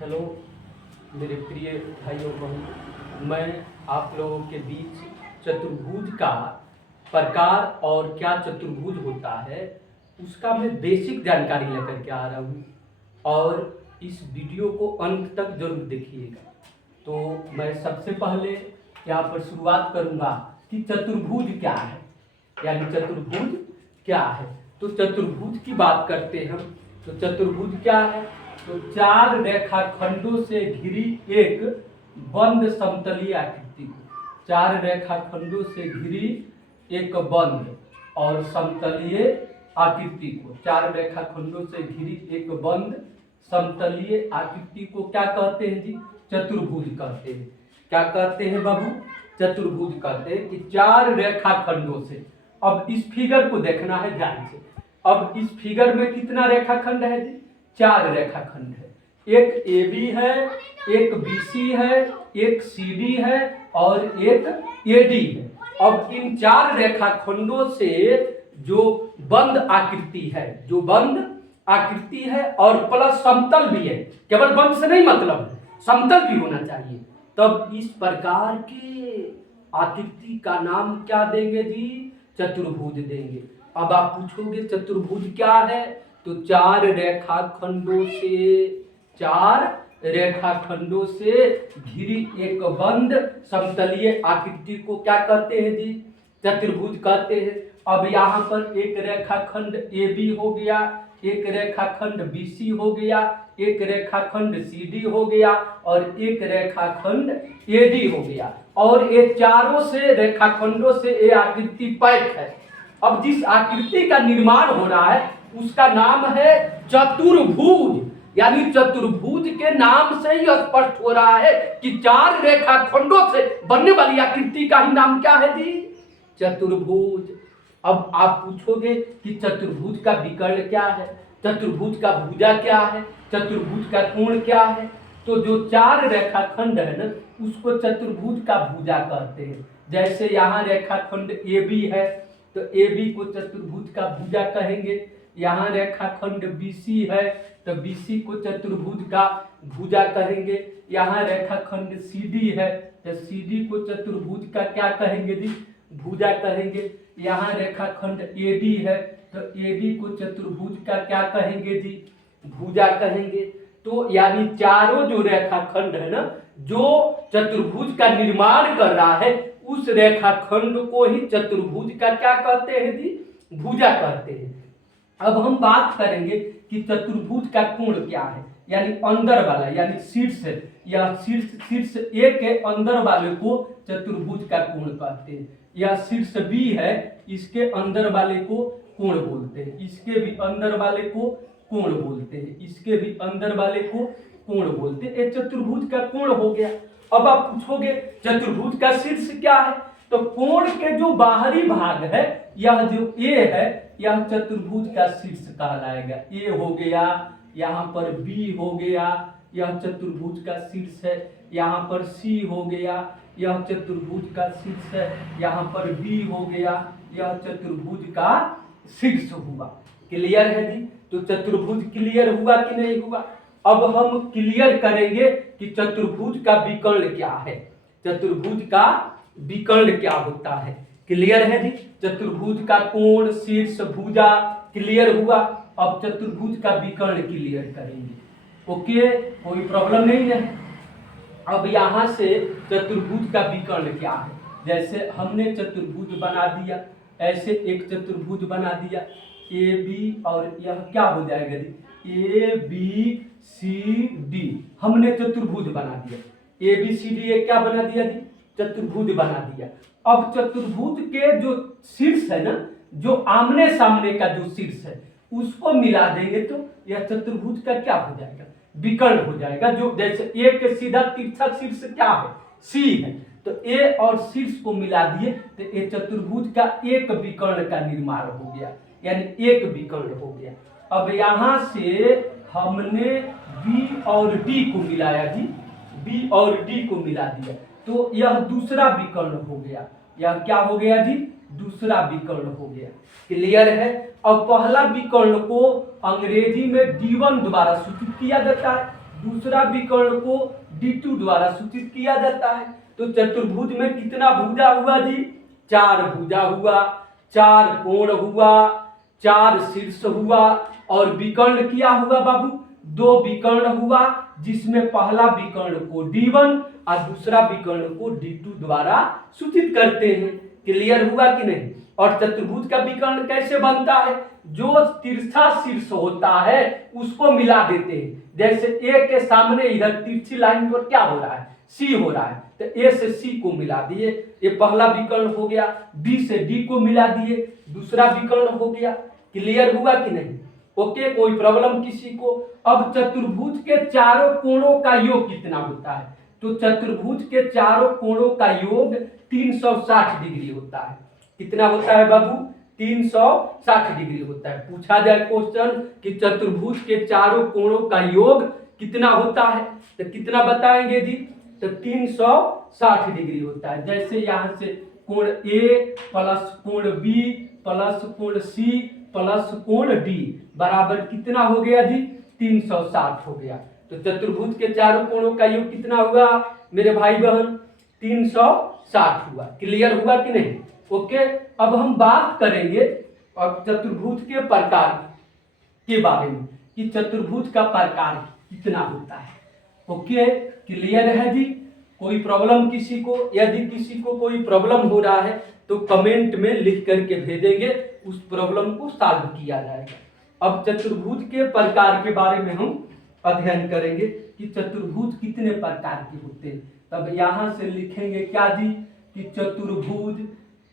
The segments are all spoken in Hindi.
हेलो मेरे प्रिय भाइयों बहनों, मैं आप लोगों के बीच चतुर्भुज का प्रकार और क्या चतुर्भुज होता है उसका मैं बेसिक जानकारी लेकर के आ रहा हूँ और इस वीडियो को अंत तक जरूर देखिएगा। तो मैं सबसे पहले यहाँ पर शुरुआत करूँगा कि चतुर्भुज क्या है, यानी चतुर्भुज क्या है। तो चतुर्भुज की बात करते हैं हम। तो चतुर्भुज क्या है? तो चार रेखाखंडों से घिरी एक बंद समतलीय आकृति को, चार रेखाखंडों से घिरी एक बंद और समतलीय आकृति को, चार रेखाखंडों से घिरी एक बंद समतलीय आकृति को क्या कहते हैं जी? चतुर्भुज कहते हैं। क्या कहते हैं बाबू? चतुर्भुज कहते हैं कि चार रेखाखंडों से। अब इस फिगर को देखना है ध्यान से। अब इस फिगर में कितना रेखाखंड है जी? चार रेखाखंड है। एक AB है, एक BC है, एक CD है और एक AD है। अब इन चार रेखाखंडों से जो बंद आकृति है, जो बंद आकृति है और प्लस समतल भी है, केवल बंद से नहीं मतलब है, समतल भी होना चाहिए, तब इस प्रकार के आकृति का नाम क्या देंगे जी? चतुर्भुज देंगे। अब आप पूछोगे चतुर्भुज क्या है? तो चार रेखाखंडों से घिरी एक बंद समतलीय आकृति को क्या कहते हैं जी? चतुर्भुज कहते हैं। अब यहाँ पर एक रेखाखंड AB हो गया, एक रेखाखंड BC हो गया, एक रेखाखंड CD हो गया और एक रेखाखंड AD हो गया, और ये चारों से रेखाखंडों से ये आकृति पैक है। अब जिस आकृति का निर्माण हो रहा है उसका नाम है चतुर्भुज, यानी चतुर्भुज के नाम से ही स्पष्ट हो रहा है कि चार रेखाखंडों से बनने वाली आकृति का ही नाम क्या है जी? चतुर्भुज। अब आप पूछोगे कि चतुर्भुज का विकर्ण क्या है, चतुर्भुज का भुजा क्या है, चतुर्भुज का कोण क्या है? तो जो चार रेखाखंड है ना उसको चतुर्भुज का भुजा कहते हैं। जैसे यहाँ रेखाखंड AB है तो AB को चतुर्भुज का भुजा कहेंगे। यहाँ रेखाखंड BC है तो BC को चतुर्भुज का भुजा कहेंगे। यहाँ रेखाखंड CD है तो CD को चतुर्भुज का क्या कहेंगे जी? भुजा कहेंगे। यहाँ रेखाखंड AD है तो AD को चतुर्भुज का क्या कहेंगे जी? भुजा कहेंगे। तो यानी चारों जो रेखाखंड है ना जो चतुर्भुज का निर्माण कर रहा है उस रेखाखंड को ही चतुर्भुज का क्या कहते हैं जी? भुजा कहते हैं। अब हम बात करेंगे कि चतुर्भुज का कोण क्या है, यानी अंदर वाला, यानी शीर्ष या शीर्ष A के अंदर वाले को चतुर्भुज का कोण कहते हैं। या शीर्ष B है, इसके अंदर वाले को कोण बोलते हैं, इसके भी अंदर वाले को कोण बोलते हैं, इसके भी अंदर वाले को कोण बोलते हैं। ये चतुर्भुज का कोण हो गया। अब आप पूछोगे चतुर्भुज का शीर्ष क्या है? तो कोण के जो बाहरी भाग है, यह जो A है, यह चतुर्भुज का शीर्ष कहलाएगा। A हो गया, यहाँ पर B हो गया, यह चतुर्भुज का शीर्ष है। यहाँ पर C हो गया, यह चतुर्भुज का शीर्ष है। यहाँ पर B हो गया, यह चतुर्भुज का शीर्ष हुआ। क्लियर है जी? तो चतुर्भुज क्लियर हुआ कि नहीं हुआ? अब हम क्लियर करेंगे कि चतुर्भुज का विकर्ण क्या है, चतुर्भुज का विकर्ण क्या होता है। क्लियर है जी? चतुर्भुज का कोण, शीर्ष, भुजा क्लियर हुआ। अब चतुर्भुज का विकर्ण क्लियर करेंगे। ओके, कोई प्रॉब्लम नहीं है। अब यहाँ से चतुर्भुज का विकर्ण क्या है? जैसे हमने चतुर्भुज बना दिया, ऐसे एक चतुर्भुज बना दिया AB, और यह क्या हो जाएगा जी? ABCD। हमने चतुर्भुज बना दिया, ABCD ये क्या बना दिया जी? चतुर्भुज बना दिया। अब चतुर्भुज के जो शीर्ष है ना, जो आमने सामने का जो शीर्ष है उसको मिला देंगे तो यह चतुर्भुज का क्या हो जाएगा? विकर्ण हो जाएगा। जो जैसे A के सीधा तिरछा शीर्ष क्या है? C है, तो A और शीर्ष को मिला दिए तो ये चतुर्भुज का एक विकर्ण का निर्माण हो गया, यानी एक विकर्ण हो गया। अब यहाँ से हमने B और D को मिलाया जी, B और D को मिला दिया तो यह दूसरा विकर्ण हो गया। यह क्या हो गया जी? दूसरा विकर्ण हो गया। क्लियर है? अब पहला विकर्ण को अंग्रेजी में D1 द्वारा सूचित किया जाता है। दूसरा विकर्ण को D2 द्वारा सूचित किया जाता है। तो चतुर्भुज में कितना भुजा हुआ जी? 4 भुजा हुआ, 4 कोण हुआ, 4 शीर्ष हुआ और विकर्ण क्या हुआ बाबू? 2 विकर्ण हुआ, जिसमें पहला विकर्ण को D1 और दूसरा विकर्ण को D2 द्वारा सूचित करते हैं। क्लियर हुआ कि नहीं? और चतुर्भुज का विकर्ण कैसे बनता है? जो तिरछा शीर्ष होता है उसको मिला देते हैं। जैसे ए के सामने इधर तिरछी लाइन पर क्या हो रहा है? सी हो रहा है, तो ए से सी को मिला दिए, ये पहला विकर्ण हो गया। बी से डी को मिला दिए, दूसरा विकर्ण हो गया। क्लियर हुआ कि नहीं? ओके, कोई प्रॉब्लम किसी को? अब चतुर्भुज के चारों कोणों का योग कितना होता है? तो चतुर्भुज के चारों कोणों का योग 360 डिग्री होता है। कितना होता है बाबू? 360 डिग्री होता है। पूछा जाए क्वेश्चन कि चतुर्भुज के चारों कोणों का योग कितना होता है, तो कितना बताएंगे जी? तो 360 डिग्री होता है। जैसे यहाँ से कोण ए प्लस कोण बी प्लस कोण सी प्लस कोण डी बराबर कितना हो गया जी? 360 हो गया। तो चतुर्भुज के चारों कोणों का योग कितना हुआ मेरे भाई बहन? 360 हुआ। क्लियर हुआ कि नहीं? ओके, अब हम बात करेंगे और चतुर्भुज के प्रकार के बारे में कि चतुर्भुज का प्रकार कितना होता है। ओके, क्लियर है जी? कोई प्रॉब्लम किसी को? यदि किसी को कोई प्रॉब्लम हो रहा है तो कमेंट में लिख करके भेजेंगे, उस प्रॉब्लम को सॉल्व किया जाएगा। अब चतुर्भुज के प्रकार के बारे में हम अध्ययन करेंगे कि चतुर्भुज कितने प्रकार के होते हैं। तब यहां से लिखेंगे क्या जी? कि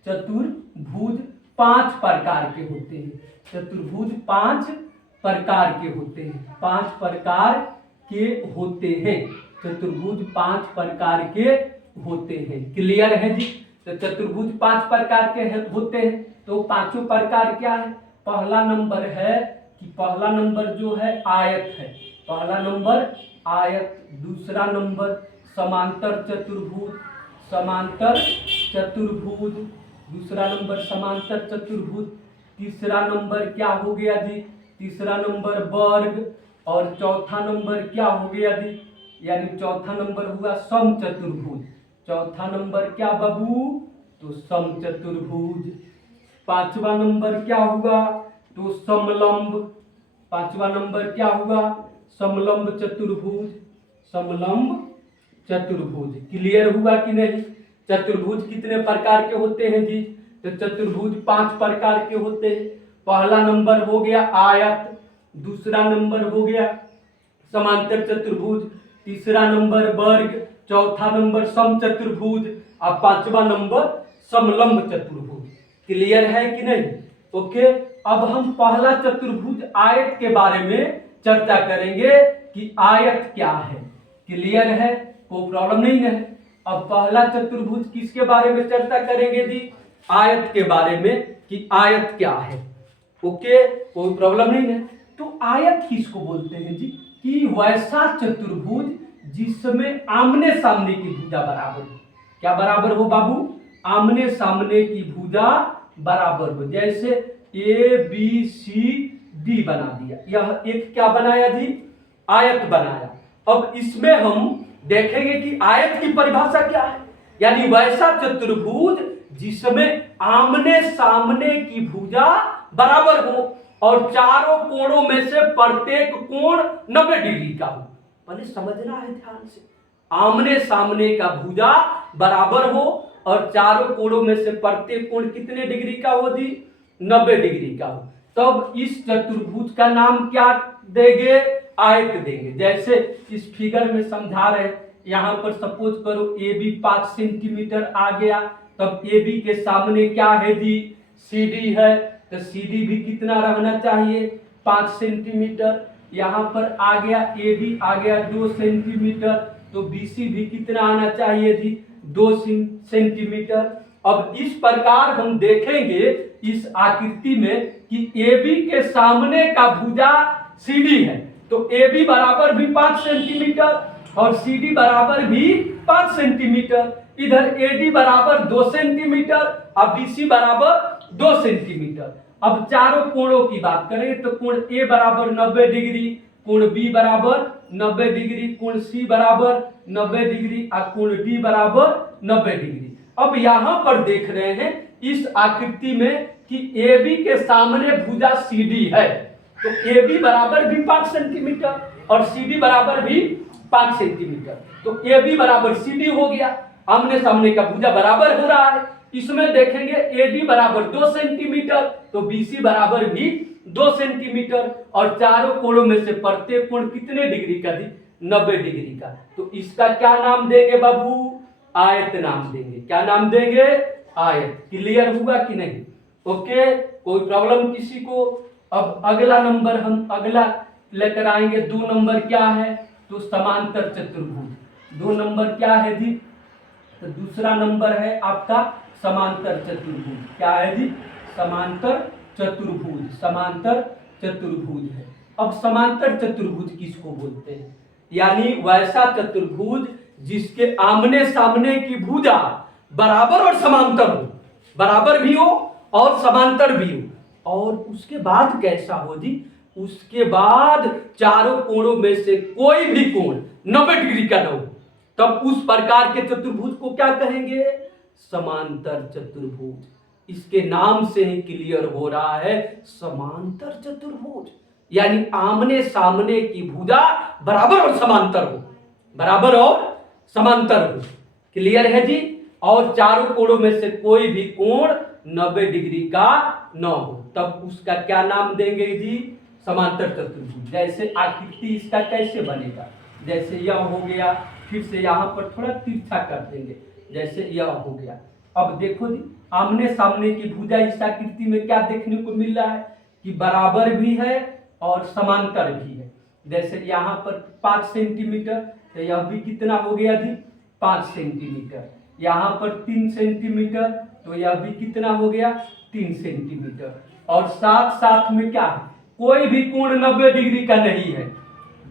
चतुर्भुज 5 प्रकार के होते हैं। चतुर्भुज 5 प्रकार के होते हैं। 5 प्रकार के होते हैं। चतुर्भुज 5 प्रकार के होते हैं। क्लियर है जी? तो चतुर्भुज 5 प्रकार के होते हैं। तो पांचों प्रकार क्या है? पहला नंबर है कि पहला नंबर जो है आयत है। पहला नंबर आयत, दूसरा नंबर समांतर चतुर्भुज, समांतर चतुर्भुज, दूसरा नंबर समांतर चतुर्भुज, तीसरा नंबर क्या हो गया जी? तीसरा नंबर वर्ग, और चौथा नंबर क्या हो गया जी? यानी चौथा नंबर हुआ समचतुर्भुज। चौथा नंबर क्या बाबू? तो समचतुर्भुज। पांचवा नंबर क्या हुआ? तो समलंब। पांचवा नंबर क्या हुआ? समलंब चतुर्भुज, समलंब चतुर्भुज। क्लियर हुआ कि नहीं? चतुर्भुज कितने प्रकार के होते हैं जी? तो चतुर्भुज 5 प्रकार के होते हैं। पहला नंबर हो गया आयत, दूसरा नंबर हो गया समांतर चतुर्भुज, तीसरा नंबर वर्ग, चौथा नंबर समचतुर्भुज और पांचवा नंबर समलंब चतुर्भुज। क्लियर है कि नहीं? ओके, अब हम पहला चतुर्भुज आयत के बारे में चर्चा करेंगे कि आयत क्या है। क्लियर है? कोई प्रॉब्लम नहीं है? अब पहला चतुर्भुज किसके बारे में चर्चा करेंगे जी? आयत के बारे में कि आयत क्या है। ओके, कोई प्रॉब्लम नहीं है? तो आयत किसको बोलते हैं जी? कि वैसा चतुर्भुज जिसमें आमने सामने की भुजा बराबर हो। क्या बराबर हो बाबू? आमने सामने की भुजा बराबर हो। जैसे ए बी सी डी बना दिया, यह एक क्या बनाया जी? आयत बनाया। अब इसमें हम देखेंगे कि आयत की परिभाषा क्या है। यानी वैसा चतुर्भुज जिसमें आमने सामने की भुजा बराबर हो और चारों कोणों में से प्रत्येक कोण 90 डिग्री का हो। पहले समझना है ध्यान से। आमने सामने का भुजा बराबर हो और चारों कोणों में से प्रत्येक कोण कितने डिग्री का हो जी? 90 डिग्री का हो। तब इस चतुर्भुज का नाम क्या देंगे? आयत देंगे। जैसे इस फिगर में समझा रहे, यहां पर सपोज करो ए बी 5 सेंटीमीटर आ गया, तब ए बी के सामने क्या है जी? सी डी है, तो सी डी भी कितना रहना चाहिए? 5 सेंटीमीटर। यहाँ पर आ गया ए बी आ गया 2 सेंटीमीटर, तो बी सी भी कितना आना चाहिए जी? 2 सेंटीमीटर। अब इस प्रकार हम देखेंगे इस आकृति में कि ए बी के सामने का भुजा सी डी है, तो ए बी बराबर भी 5 सेंटीमीटर और सी डी बराबर भी 5 सेंटीमीटर। इधर ए डी बराबर 2 सेंटीमीटर और बी सी बराबर 2 सेंटीमीटर। अब चारों कोणों की बात करें तो कोण ए बराबर 90 डिग्री, कोण बी बराबर 90 डिग्री, कोण सी बराबर 90 डिग्री और कोण डी बराबर 90 डिग्री। अब यहां पर देख रहे हैं इस आकृति में कि ए बी के सामने भुजा सी डी है, तो ए बी बराबर भी 5 सेंटीमीटर और सी डी बराबर भी 5 सेंटीमीटर, तो ए बी बराबर सी डी हो गया, आमने सामने का भुजा बराबर हो रहा है। इसमें देखेंगे ए डी बराबर 2 सेंटीमीटर, तो बी सी बराबर भी 2 सेंटीमीटर और चारों कोणों में से प्रत्येक कोण कितने डिग्री का दी? 90 डिग्री का। तो इसका क्या नाम देंगे बाबू? आयत नाम देंगे। क्या नाम देंगे? आयत। क्लियर हुआ कि नहीं? ओके, कोई प्रॉब्लम किसी को? अब अगला नंबर हम अगला लेकर आएंगे। 2 नंबर क्या है? तो समांतर चतुर्भुज। 2 नंबर क्या है जी? तो दूसरा नंबर है आपका समांतर चतुर्भुज। क्या है जी? समांतर चतुर्भुज। समांतर चतुर्भुज है। अब समांतर चतुर्भुज किसको बोलते हैं? यानी वैसा चतुर्भुज जिसके आमने सामने की भुजा बराबर और समांतर हो, बराबर भी हो और समांतर भी हो, और उसके बाद कैसा हो जी? उसके बाद चारों कोणों में से कोई भी कोण 90 डिग्री का न हो, तब उस प्रकार के चतुर्भुज को क्या कहेंगे? समांतर चतुर्भुज। इसके नाम से ही क्लियर हो रहा है समांतर चतुर्भुज, यानी आमने सामने की भुजा बराबर और समांतर हो, बराबर और समांतर हो। क्लियर है जी? और चारों कोणों में से कोई भी कोण 90 डिग्री का न हो, तब उसका क्या नाम देंगे जी? समांतर चतुर्भुज। जैसे आकृति इसका कैसे बनेगा? जैसे यह हो गया, फिर से यहाँ पर थोड़ा तिरछा कर देंगे, जैसे यह हो गया। अब देखो जी, आमने सामने की भुजा इस आकृति में क्या देखने को मिल रहा है कि बराबर भी है और समांतर भी है। जैसे यहाँ पर 5 सेंटीमीटर, तो यह भी कितना हो गया जी? 5 सेंटीमीटर। यहाँ पर 3 सेंटीमीटर, तो यह भी कितना हो गया? 3 सेंटीमीटर। और साथ साथ में क्या है? कोई भी कोण 90 डिग्री का नहीं है।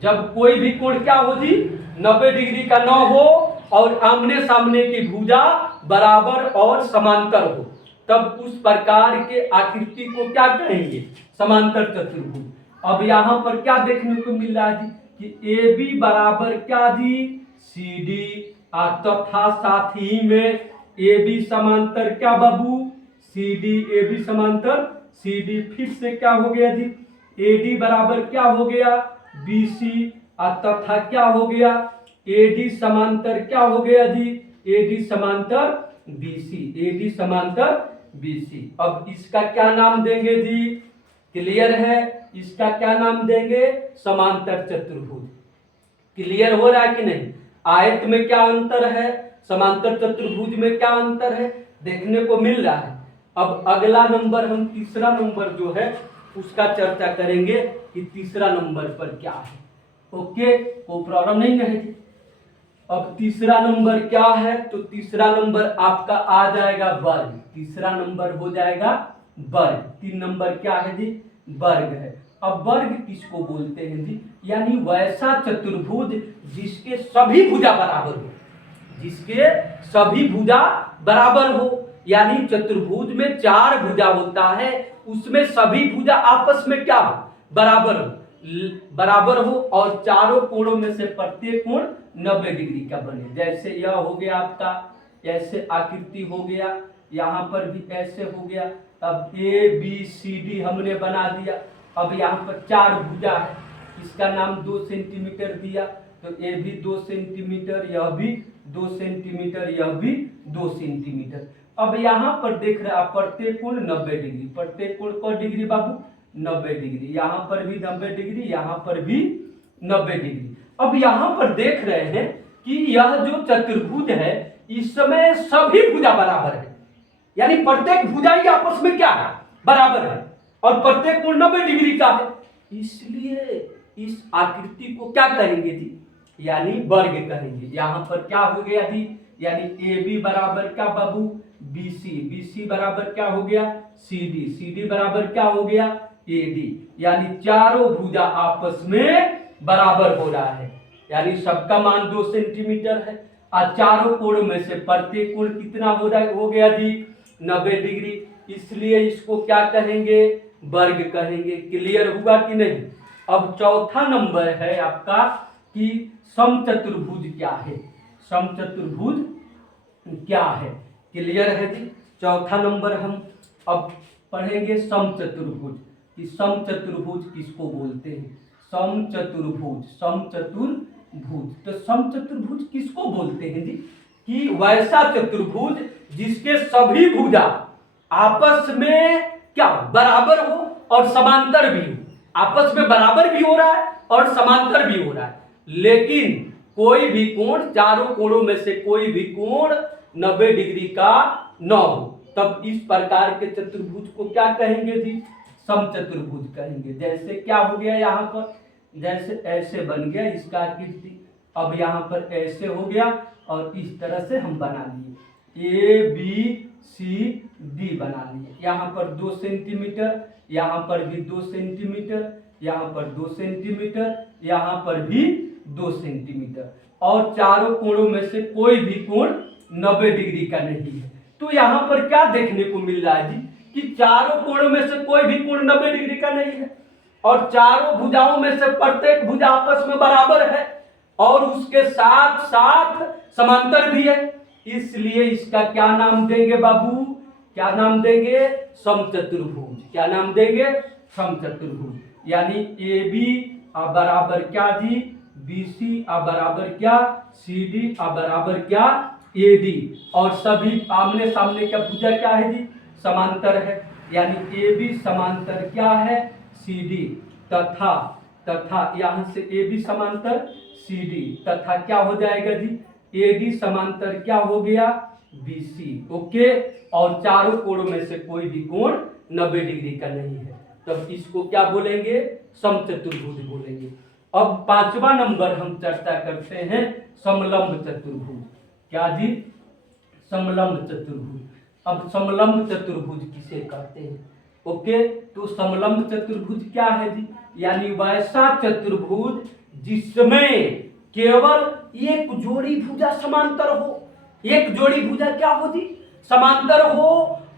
जब कोई भी कोण क्या हो जी? 90 डिग्री का न हो और आमने सामने की भुजा बराबर और समांतर हो, तब उस प्रकार के आकृति को क्या कहेंगे? समांतर चतुर्भुज। अब यहाँ पर क्या देखने को मिल रहा है जी? कि ए बी बराबर क्या जी? सी डी, तथा साथ ही में ए बी समांतर क्या बाबू? C D. ए बी समांतर सी डी। फिर से क्या हो गया जी? ए डी बराबर क्या हो गया? बी सी, तथा क्या हो गया? ए डी समांतर क्या हो गया जी? ए डी समांतर बी सी। ए डी समांतर बी सी। अब इसका क्या नाम देंगे जी? क्लियर है? इसका क्या नाम देंगे? समांतर चतुर्भुज। क्लियर हो रहा है कि नहीं? आयत में क्या अंतर है, समांतर चतुर्भुज में क्या अंतर है, देखने को मिल रहा है। अब अगला नंबर हम तीसरा नंबर जो है उसका चर्चा करेंगे कि तीसरा नंबर पर क्या है। ओके, कोई प्रॉब्लम नहीं है जी। अब तीसरा नंबर क्या है? तो तीसरा नंबर आपका आ जाएगा वर्ग। तीसरा नंबर हो जाएगा वर्ग। 3 नंबर क्या है जी? वर्ग है। अब वर्ग किसको बोलते हैं जी? यानी वैसा चतुर्भुज जिसके सभी भुजा बराबर हो, जिसके सभी भुजा बराबर हो। यानी चतुर्भुज में 4 भुजा होता है, उसमें सभी भुजा आपस में क्या हो? बराबर हो, बराबर हो और चारों कोणों में से प्रत्येक कोण 90 डिग्री का बने। जैसे यह हो गया आपका, ऐसे आकृति हो गया, यहाँ पर भी ऐसे हो गया। अब ए बी सी डी हमने बना दिया। अब यहाँ पर 4 भुजा है, इसका नाम 2 सेंटीमीटर दिया, तो ये भी 2 सेंटीमीटर, यह भी 2 सेंटीमीटर, यह भी 2 सेंटीमीटर। अब यहाँ पर देख रहे हैं प्रत्येक कोण 90 डिग्री। प्रत्येक कोण क डिग्री बाबू? 90 डिग्री। यहाँ पर भी 90 डिग्री, यहाँ पर भी 90 डिग्री। अब यहाँ पर देख रहे हैं कि यह जो चतुर्भुज है इसमें सभी भुजा बराबर है, यानी प्रत्येक भुजा ही आपस में क्या है? बराबर है और प्रत्येक कोण 90 डिग्री का है। इसलिए इस आकृति को क्या कहेंगे जी? यानी वर्ग कहेंगे। यहाँ पर क्या हो गया जी? यानी ए बी बराबर क्या बाबू? B C. बी सी बराबर क्या हो गया? C D. सी डी बराबर क्या हो गया? A D. यानी चारों भुजा आपस में बराबर हो रहा है, यानी सबका मान 2 सेंटीमीटर है और चारों कोण में से प्रत्येक कोण कितना हो गया जी? 90 डिग्री। इसलिए इसको क्या कहेंगे? वर्ग कहेंगे। क्लियर हुआ कि नहीं? अब चौथा नंबर है आपका कि समचतुर्भुज क्या है। समचतुर्भुज क्या है, क्लियर है जी। चौथा नंबर हम अब पढ़ेंगे समचतुर्भुज, कि समचतुर्भुज किसको बोलते हैं। समचतुर्भुज, समचतुर्भुज, तो समचतुर्भुज किसको बोलते हैं जी, कि वैसा चतुर्भुज जिसके सभी भुजा आपस में क्या बराबर हो और समांतर भी हो, आपस में बराबर भी हो रहा है और समांतर भी हो रहा है, लेकिन कोई भी कोण, चारों कोणों में से कोई भी कोण 90 डिग्री का न हो, तब इस प्रकार के चतुर्भुज को क्या कहेंगे जी, समचतुर्भुज कहेंगे। जैसे क्या हो गया यहाँ पर, जैसे ऐसे बन गया इसका आकृति, अब यहाँ पर ऐसे हो गया और इस तरह से हम बना लिए ए बी सी डी बना लिए। यहाँ पर 2 सेंटीमीटर, यहाँ पर भी 2 सेंटीमीटर, यहाँ पर 2 सेंटीमीटर, यहाँ पर भी 2 सेंटीमीटर, और चारों कोणों में से कोई भी कोण 90 डिग्री का नहीं है। तो यहाँ पर क्या देखने को मिल रहा है जी, कि चारों कोणों में से कोई भी कोण 90 डिग्री का नहीं है और चारों भुजाओं में से प्रत्येक भुजा आपस में बराबर है और उसके साथ साथ समांतर भी है, इसलिए इसका क्या नाम देंगे बाबू, क्या नाम देंगे, समचतुर्भुज। क्या नाम देंगे, समचतुर्भुज। यानी ए बी बराबर क्या जी, बी सी बराबर क्या, सी डी बराबर क्या, ए डी, और सभी आमने सामने का भुजा क्या है जी, समांतर है। यानी ए बी समांतर क्या है, सी डी, तथा यहां से ए बी समांतर सी डी, तथा क्या हो जाएगा जी, ए डी समांतर क्या हो गया, बी सी। ओके, और चारों कोणों में से कोई भी कोण 90 डिग्री का नहीं है, तब इसको क्या बोलेंगे, समचतुर्भुज बोलेंगे। अब पांचवा नंबर हम चर्चा करते हैं समलंब चतुर्भुज। क्या जी, समलंब चतुर्भुज। अब समलंब चतुर्भुज किसे कहते हैं, ओके, तो समलंब चतुर्भुज क्या है जी, यानी वैसा चतुर्भुज जिसमें केवल एक जोड़ी भुजा समांतर हो, एक जोड़ी भुजा क्या हो जी, समांतर हो,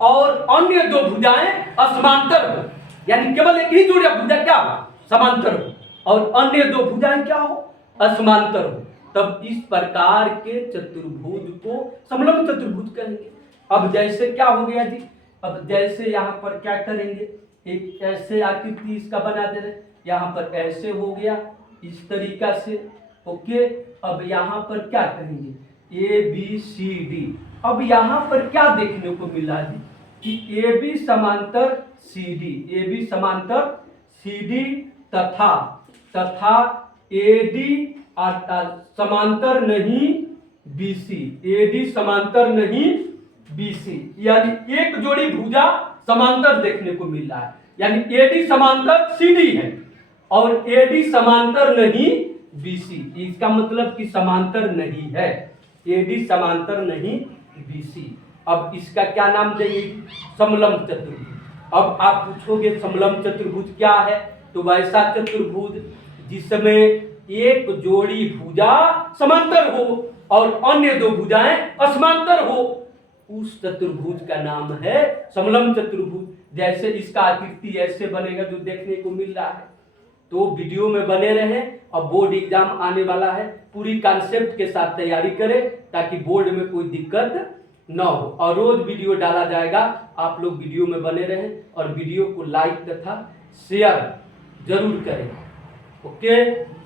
और अन्य दो भुजाएं असमांतर हो, यानी केवल एक ही जोड़ी भुजा क्या हो, समांतर हो, और अन्य दो भुजाएं क्या हो, असमांतर हो, तब इस प्रकार के चतुर्भुज को समलंब चतुर्भुज कहेंगे। अब जैसे क्या हो गया जी, अब जैसे यहाँ पर क्या करेंगे, एक ऐसे आकृति इसका बना दे रहे, यहाँ पर ऐसे हो गया इस तरीका से। ओके, अब यहाँ पर क्या कहेंगे, ए बी सी डी। अब यहाँ पर क्या देखने को मिला जी, कि ए बी समांतर सी डी, ए बी समांतर सी डी, तथा ए डी समांतर नहीं बी सी, ए डी समांतर नहीं बी सी, यानी एक जोड़ी भुजा समांतर देखने को मिल रहा है, यानी ए डी समांतर सी डी है और ए डी समांतर नहीं बी सी, इसका मतलब कि समांतर नहीं है, ए डी समांतर नहीं बी सी। अब इसका क्या नाम देंगे, समलंब चतुर्भुज। अब आप पूछोगे समलंब चतुर्भुज क्या है, तो वैसा चतुर्भुज जिसमें एक जोड़ी भुजा समांतर हो और अन्य दो भुजाएं असमांतर हो, उस चतुर्भुज का नाम है समलंब चतुर्भुज। जैसे इसका आकृति ऐसे बनेगा जो देखने को मिल रहा है, तो वीडियो में बने रहें। अब बोर्ड एग्जाम आने वाला है, पूरी कॉन्सेप्ट के साथ तैयारी करें ताकि बोर्ड में कोई दिक्कत न हो, और रोज वीडियो डाला जाएगा, आप लोग वीडियो में बने रहें और वीडियो को लाइक तथा शेयर जरूर करें। ओके।